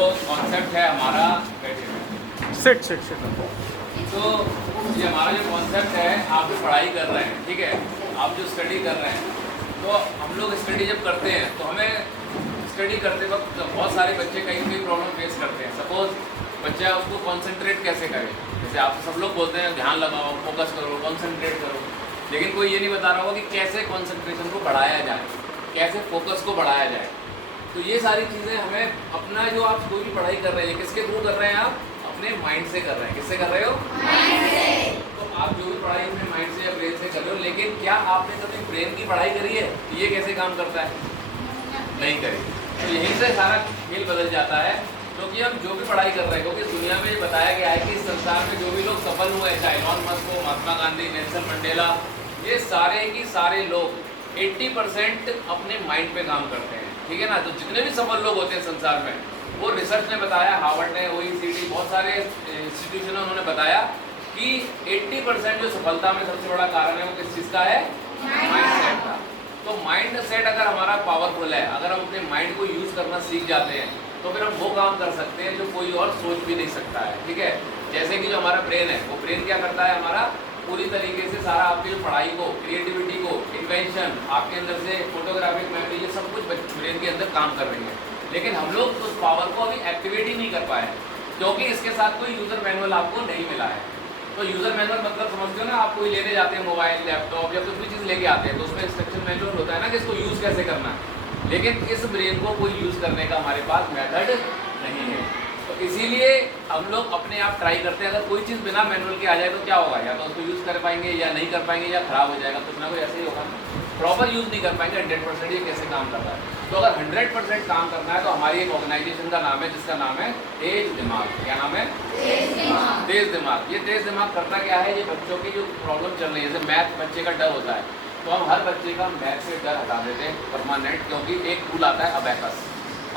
Concept है हमारा sit sit sit तो ये हमारा जो कॉन्सेप्ट है, आप जो पढ़ाई कर रहे हैं, ठीक है, आप जो स्टडी कर रहे हैं, तो हम लोग स्टडी जब करते हैं तो हमें स्टडी करते वक्त बहुत सारे बच्चे कहीं कहीं प्रॉब्लम फेस करते हैं। सपोज बच्चा उसको कॉन्सेंट्रेट कैसे करे, जैसे आप सब लोग बोलते हैं ध्यान लगाओ, फोकस करो, कॉन्सेंट्रेट करो, लेकिन कोई ये नहीं बता रहा होगा कि कैसे कॉन्सेंट्रेशन को बढ़ाया जाए, कैसे फोकस को बढ़ाया जाए। तो ये सारी चीज़ें हमें अपना जो आप कोई भी पढ़ाई कर रहे हैं, किसके थ्रू कर रहे हैं, आप अपने माइंड से कर रहे हैं। किससे कर रहे हो? माइंड से। तो आप जो भी पढ़ाई अपने माइंड से या ब्रेन से कर रहे हो, लेकिन क्या आपने कभी ब्रेन की पढ़ाई करी है? ये कैसे काम करता है? नहीं करी। तो यहीं से सारा खेल बदल जाता है, क्योंकि हम जो भी पढ़ाई कर रहे हैं, क्योंकि दुनिया में ये बताया गया है कि इस संसार में जो भी लोग सफल हुए हैं, चाहे एलन मस्क हो, महात्मा गांधी, नेल्सन मंडेला, ये सारे की सारे लोग 80% अपने माइंड पे काम करते हैं, ठीक है ना। तो जितने भी सफल लोग होते हैं संसार में, वो रिसर्च ने बताया, हार्वर्ड ने, OECD, बहुत सारे इंस्टीट्यूशन उन्होंने बताया कि 80% जो सफलता में सबसे बड़ा कारण है वो किस चीज़ का है? माइंड सेट का। तो माइंड सेट अगर हमारा पावरफुल है, अगर हम अपने माइंड को यूज़ करना सीख जाते हैं, तो फिर हम वो काम कर सकते हैं जो कोई और सोच भी नहीं सकता है, ठीक है। जैसे कि जो हमारा ब्रेन है, वो ब्रेन क्या करता है हमारा, पूरी तरीके से सारा आपकी जो पढ़ाई को, क्रिएटिविटी को, इन्वेंशन, आपके अंदर से फोटोग्राफिक मेमोरी, ये सब कुछ ब्रेन के अंदर काम कर रही है। लेकिन हम लोग उस पावर को अभी एक्टिवेट ही नहीं कर पाए, क्योंकि इसके साथ कोई यूज़र मैनुअल आपको नहीं मिला है। तो यूज़र मैनुअल मतलब समझते हो ना, आप कोई लेने जाते हैं मोबाइल, लैपटॉप या कुछ भी चीज़ लेके आते हैं, तो उसमें इंस्ट्रक्शन मैनुअल होता है ना कि इसको यूज़ कैसे करना है। लेकिन इस ब्रेन को कोई यूज़ करने का हमारे पास मेथड नहीं है। तो इसीलिए हम लोग अपने आप ट्राई करते हैं, अगर कोई चीज़ बिना मैनुअल के आ जाए तो क्या होगा, या तो उसको यूज़ कर पाएंगे या नहीं कर पाएंगे, या खराब हो जाएगा, कुछ ना कुछ ऐसे ही होगा। प्रॉपर यूज़ नहीं कर पाएंगे 100%। ये कैसे काम करता है? तो अगर 100% काम करना है तो हमारी एक ऑर्गेनाइजेशन का नाम है, जिसका नाम है तेज दिमाग। क्या नाम है? तेज दिमाग। तेज दिमाग। ये तेज दिमाग करता क्या है, ये बच्चों की जो प्रॉब्लम चल रही है, जैसे मैथ बच्चे का डर होता है, तो हम हर बच्चे का मैथ से डर हटा देते हैं परमानेंट, क्योंकि एक टूल आता है अबैकस।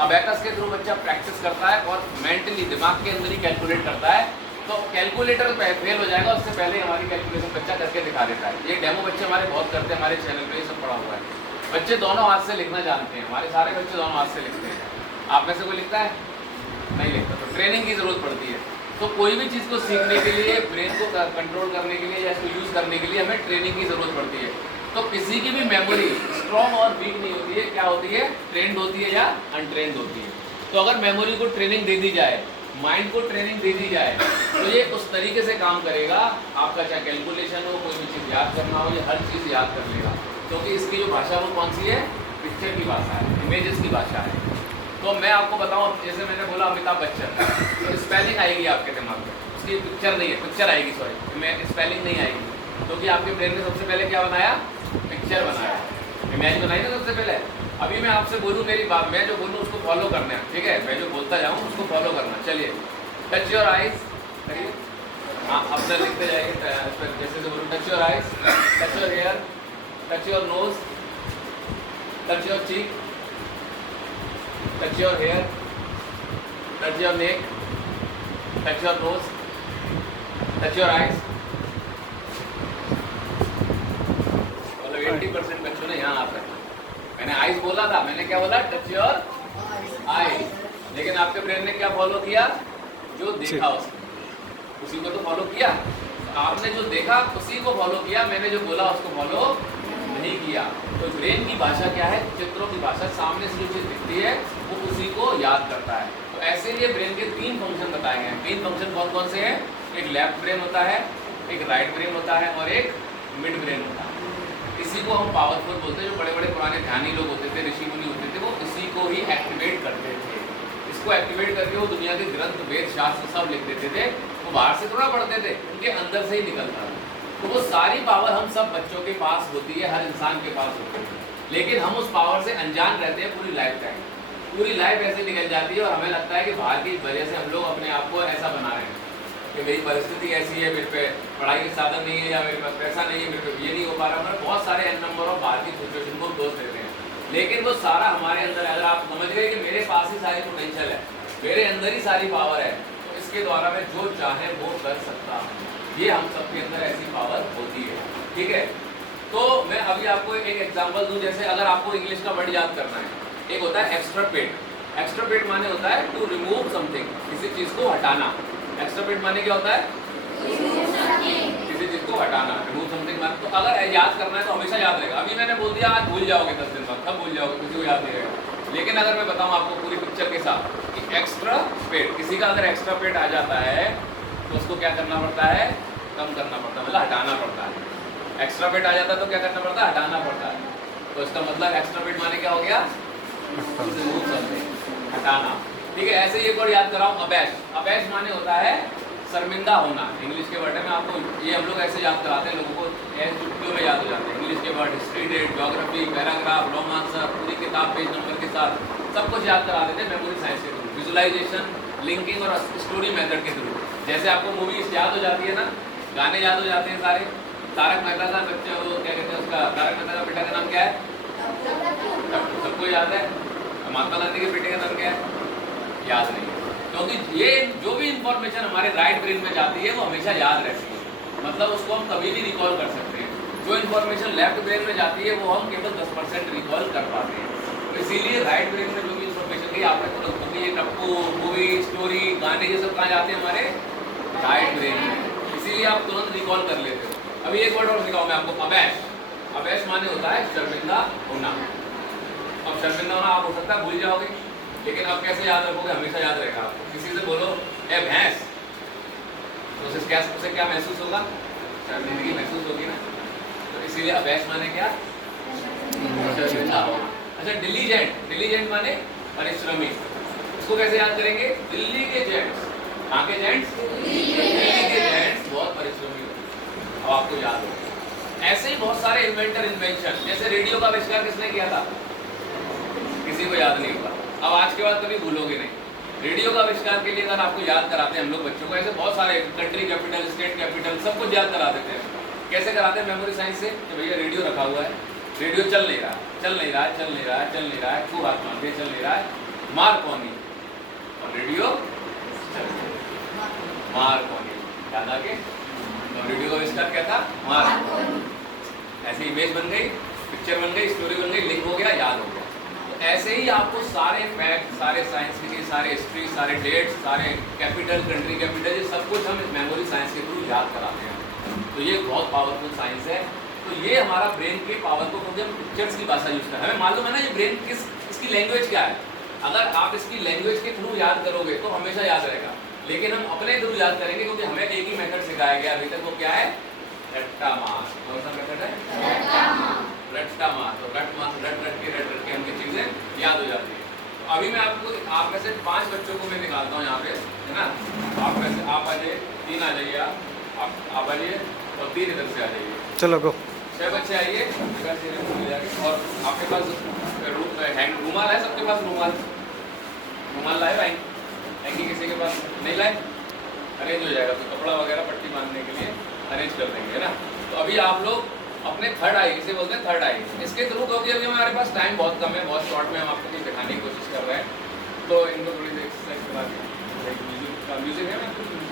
अबैकस के थ्रू बच्चा प्रैक्टिस करता है और मेंटली दिमाग के अंदर ही कैलकुलेट करता है। तो कैलकुलेटर फेल हो जाएगा, उससे पहले हमारी कैलकुलेशन बच्चा करके दिखा देता है। ये डेमो बच्चे हमारे बहुत करते हैं, हमारे चैनल पे ये सब पड़ा हुआ है। बच्चे दोनों हाथ से लिखना जानते हैं, हमारे सारे बच्चे दोनों हाथ से लिखते हैं। आप में से कोई लिखता है? नहीं लिखता। तो ट्रेनिंग की ज़रूरत पड़ती है। तो कोई भी चीज़ को सीखने के लिए, ब्रेन को कंट्रोल करने के लिए या इसको यूज़ करने के लिए हमें ट्रेनिंग की ज़रूरत पड़ती है। तो किसी की भी मेमोरी स्ट्रॉन्ग और वीक नहीं होती है, क्या होती है? ट्रेंड होती है या अनट्रेंड होती है। तो अगर मेमोरी को ट्रेनिंग दे दी जाए, माइंड को ट्रेनिंग दे दी जाए, तो ये उस तरीके से काम करेगा। आपका चाहे कैलकुलेशन हो, कोई भी चीज़ याद करना हो, ये हर चीज़ याद कर लेगा, क्योंकि इसकी जो भाषा वो कौन सी है? पिक्चर की भाषा है, इमेजेस की भाषा है। तो मैं आपको बताऊं, जैसे मैंने बोला अमिताभ बच्चन, तो स्पेलिंग आएगी आपके दिमाग में, उसकी पिक्चर नहीं है, पिक्चर आएगी, सॉरी, मैं स्पेलिंग नहीं आएगी, क्योंकि आपके ब्रेन ने सबसे पहले क्या बनाया? पिक्चर बनाया, इमेज बनाई ना सबसे पहले। अभी मैं आपसे बोलूँ, मेरी बात, मैं जो बोलूँ उसको फॉलो करना है, ठीक है? मैं जो बोलता जाऊँ उसको फॉलो करना। चलिए, टच योर आइज करिए। हाँ, अपना लिखते जाइए, जैसे से बोलूँ, touch your eyes, touch your hair, touch your nose, touch your cheek, touch your hair, touch your neck, touch your nose, touch your eyes. 80% बच्चों ने यहाँ हाथ रखा। मैंने आइज बोला था, मैंने क्या बोला? Touch your eyes. लेकिन आपके ब्रेन ने क्या फॉलो किया? जो देखा उसको, उसी को तो फॉलो किया। आपने जो देखा उसी को फॉलो किया, मैंने जो बोला उसको फॉलो नहीं किया। तो ब्रेन की भाषा क्या है? चित्रों की भाषा। सामने से जो चीज़ दिखती है वो उसी को याद करता है। तो ऐसे लिए ब्रेन के 3 फंक्शन बताए गए हैं। 3 फंक्शन कौन कौन से हैं? एक लेफ्ट ब्रेन होता है, एक राइट ब्रेन होता है और एक मिड ब्रेन होता है। इसी को हम पावरफुल बोलते हैं। जो बड़े बड़े पुराने ध्यानी लोग होते थे, ऋषि मुनि होते थे, वो इसी को ही एक्टिवेट करते थे। इसको एक्टिवेट करके वो दुनिया के ग्रंथ, वेद, शास्त्र सब लिख देते थे। वो बाहर से थोड़ा पढ़ते थे, उनके अंदर से ही निकलता था। तो वो सारी पावर हम सब बच्चों के पास होती है, हर इंसान के पास होती है, लेकिन हम उस पावर से अनजान रहते हैं पूरी लाइफ टाइम। पूरी लाइफ ऐसे निकल जाती है और हमें लगता है कि बाहर की वजह से हम लोग अपने आप को ऐसा बना रहे हैं कि मेरी परिस्थिति ऐसी है, मेरे पे पढ़ाई के साधन नहीं है, या मेरे पास पैसा नहीं है, मेरे पे ये नहीं हो पा रहा। हमारे बहुत सारे एन नंबर ऑफ बाहर की सिचुएशन को दोष देते हैं, लेकिन वो सारा हमारे अंदर है। अगर आप समझ गए कि मेरे पास ही सारी पोटेंशियल है, मेरे अंदर ही सारी पावर है, तो इसके द्वारा मैं जो चाहे वो कर सकता हूँ। ये हम सबके अंदर ऐसी पावर होती है, ठीक है। तो मैं अभी आपको एक एग्जांपल दूं। जैसे अगर आपको इंग्लिश का वर्ड याद करना है, एक होता है एक्स्ट्रापेट, एक्सट्रापेट माने होता है टू रिमूव समथिंग, किसी चीज को हटाना। एक्सट्रापेट माने क्या होता है? किसी चीज को हटाना, रिमूव समथिंग माने। तो अगर याद करना है तो हमेशा याद रहेगा। अभी मैंने बोल दिया आज भूल जाओगे 10 दिन बाद, कब भूल जाओगे, किसी को याद नहीं रहेगा। लेकिन अगर मैं बताऊं आपको पूरी पिक्चर के साथ कि एक्स्ट्रा पेट, किसी का अगर एक्स्ट्रा पेट आ जाता है तो उसको क्या करना पड़ता है? कम करना पड़ता है, मतलब हटाना पड़ता है। एक्स्ट्रा पेट आ जाता है तो क्या करना पड़ता है? हटाना पड़ता है। तो इसका मतलब एक्स्ट्रा पेट माने क्या हो गया? हटाना। ठीक है, ऐसे ही एक बार याद कराऊं, अबैश। अबैश माने होता है शर्मिंदा होना। इंग्लिश के वर्ड है, मैं आपको ये हम लोग ऐसे याद कराते हैं लोगों को, चुटकियों में याद हो जाते हैं। इंग्लिश के word, history, date, geography, paragraph, long answer, पूरी किताब पेज नंबर के साथ सब कुछ याद करा देते हैं मेमोरी साइंस के थ्रू, विजुअलाइजेशन, लिंकिंग और स्टोरी मेथड के थ्रू। जैसे आपको मूवीज याद हो जाती है ना, गाने याद हो जाते हैं सारे। तारक मेहता का बच्चा, वो क्या कहते हैं उसका, तारक मेहता का बेटा का नाम क्या है? सबको याद है। महात्मा गांधी के बेटे का नाम क्या है? याद नहीं है, क्योंकि ये जो भी इंफॉर्मेशन हमारे राइट ब्रेन में जाती है वो हमेशा याद रहती है, मतलब उसको हम कभी भी रिकॉल कर सकते हैं। जो इन्फॉर्मेशन लेफ्ट ब्रेन में जाती है वो हम केवल 10% रिकॉल कर पाते हैं। तो इसीलिए राइट ब्रेन में जो भी इन्फॉर्मेशन गई, आपने तो ये टप्पू, मूवी, स्टोरी, गाने, ये सब कहाँ जाते हैं? हमारे राइट ब्रेन में। इसीलिए आप तुरंत रिकॉल कर लेते हो। अभी एक वर्ड और सिखाऊं मैं आपको, अबैश। अबैश माने होता है शर्मिंदा होना। अब शर्मिंदा होना आप हो सकता है भूल जाओगे, लेकिन आप कैसे याद रखोगे? हमेशा याद रहेगा आपको। किसी से बोलो ए भैंस, तो उसे क्या महसूस होगा? शर्मिंदगी महसूस होगी ना। तो इसीलिए अबैश माने क्या? शर्मिंदा होना। अच्छा, डिलीजेंट। डिलीजेंट माने परिश्रमी। इसको कैसे याद करेंगे? दिल्ली के जेंट्स। कहाँ के जेंट्स? दिल्ली के जेंट्स बहुत परिश्रमी होते हैं। अब आपको याद होगा। ऐसे ही बहुत सारे इन्वेंटर, इन्वेंशन, जैसे रेडियो का आविष्कार किसने किया था? किसी को याद नहीं होगा। अब आज के बाद कभी भूलोगे नहीं। रेडियो का आविष्कार के लिए अगर आपको याद कराते हैं हम लोग बच्चों को, ऐसे बहुत सारे कंट्री कैपिटल, स्टेट कैपिटल, सब कुछ याद करा देते हैं। कैसे कराते हैं? मेमोरी साइंस से कि भैया रेडियो रखा हुआ है, रेडियो चल नहीं रहा, चल नहीं रहा, चल नहीं रहा, चल नहीं रहा है, खूब हाथ मारते, चल नहीं रहा है, मार्कोनी, और रेडियो मार्कोनी, याद आ गए? तो रेडियो का आविष्कार क्या था? मार्कोनी। ऐसी इमेज बन गई, पिक्चर बन गई, स्टोरी बन गई, लिंक हो गया, याद हो गया। ऐसे ही आपको सारे फैक्ट, सारे साइंस की चीज़, सारे हिस्ट्री, सारे डेट्स, सारे कैपिटल, कंट्री कैपिटल, ये सब कुछ हम मेमोरी साइंस के थ्रू याद कराते हैं। तो ये बहुत पावरफुल साइंस है। तो ये हमारा ब्रेन की पावर को, क्योंकि हम पिक्चर्स की भाषा यूज करते हैं, हमें मालूम है ना ये ब्रेन इसकी लैंग्वेज क्या है। अगर आप इसकी लैंग्वेज के थ्रू याद करोगे तो हमेशा याद रहेगा। लेकिन हम अपने थ्रू याद करेंगे, क्योंकि हमें एक ही मेथड सिखाया गया अभी तक, वो क्या है? रट्टा मार। कौन सा मेथड है? रट्टा मार। तो रट रट के हमकी चीज़ें याद हो जाती है। तो अभी मैं आप में से 5 बच्चों को मैं निकालता हूँ यहाँ पे, है ना? आप में से आप आ जाइए, 3 आ जाइए, आप आ जाइए, और 3 इधर से आ जाइए। चलो गो। 6 बच्चे आइए, और आपके पास रूमाल है? सबके पास रूमाल लाए? हैंकी किसी के पास नहीं लाए? अरेंज हो जाएगा, तो कपड़ा वगैरह पट्टी बांधने के लिए अरेंज कर देंगे, है ना? तो अभी आप लोग अपने थर्ड आई, इसे बोलते हैं थर्ड आई, इसके थ्रू, क्योंकि अभी हमारे पास टाइम बहुत कम है, बहुत शॉर्ट में हम आपको कुछ दिखाने की कोशिश कर रहे हैं, तो इनको थोड़ी सी एक्सरसाइज करा दी। म्यूजिक है ना?